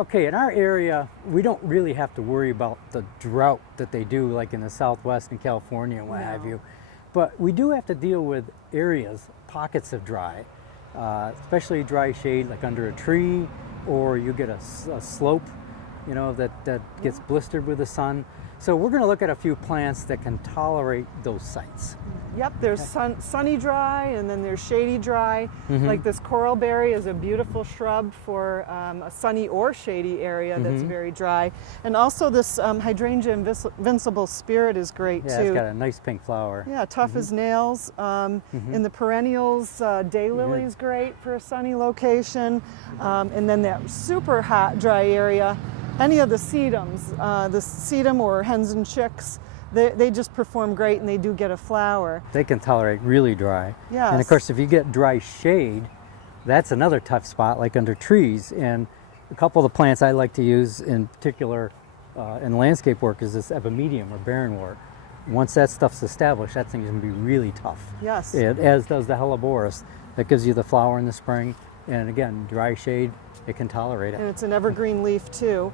Okay, in our area, we don't really have to worry about the drought that they do like in the Southwest and California and what have No. you. But we do have to deal with areas, pockets of dry, especially dry shade like under a tree, or you get a slope, you know, that gets blistered with the sun. So we're going to look at a few plants that can tolerate those sites. Yep, there's sunny dry and then there's shady dry. Like this coralberry is a beautiful shrub for a sunny or shady area that's very dry. And also this hydrangea invincible spirit is great Yeah, too. it's got a nice pink flower. Yeah, tough as nails. In the perennials, daylily is great for a sunny location. And then that super hot, dry area, any of the sedums, the sedum or hens and chicks, they just perform great and they do get a flower. They can tolerate really dry. Yes. And of course, if you get dry shade, that's another tough spot, like under trees. And a couple of the plants I like to use in particular in landscape work is this epimedium or barrenwort. Once that stuff's established, that thing's going to be really tough. Yes. As does the helleborus. That gives you the flower in the spring. And again, dry shade, it can tolerate it. And it's an evergreen leaf too.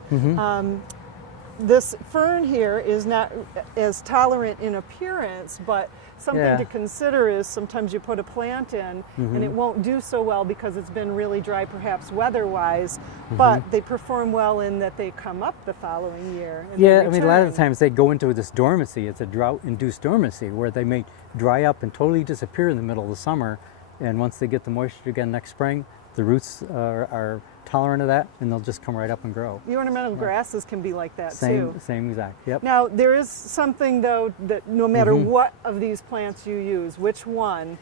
This fern here is not as tolerant in appearance, but something to consider is sometimes you put a plant in and it won't do so well because it's been really dry, perhaps weather-wise, but they perform well in that they come up the following year. And Yeah, I mean, a lot of the times they go into this dormancy. It's a drought-induced dormancy where they may dry up and totally disappear in the middle of the summer. And once they get the moisture again next spring, the roots are tolerant of that, and they'll just come right up and grow. The ornamental grasses can be like that too. Same exact, yep. Now, there is something though that no matter what of these plants you use, which one,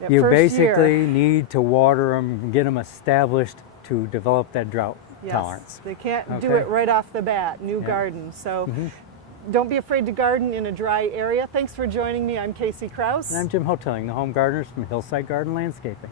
that You first basically year, need to water them, get them established to develop that drought yes, tolerance. they can't do Okay. it right off the bat, new garden. So don't be afraid to garden in a dry area. Thanks for joining me. I'm Casey Krause. And I'm Jim Hotelling, the home gardeners from Hillside Garden Landscaping.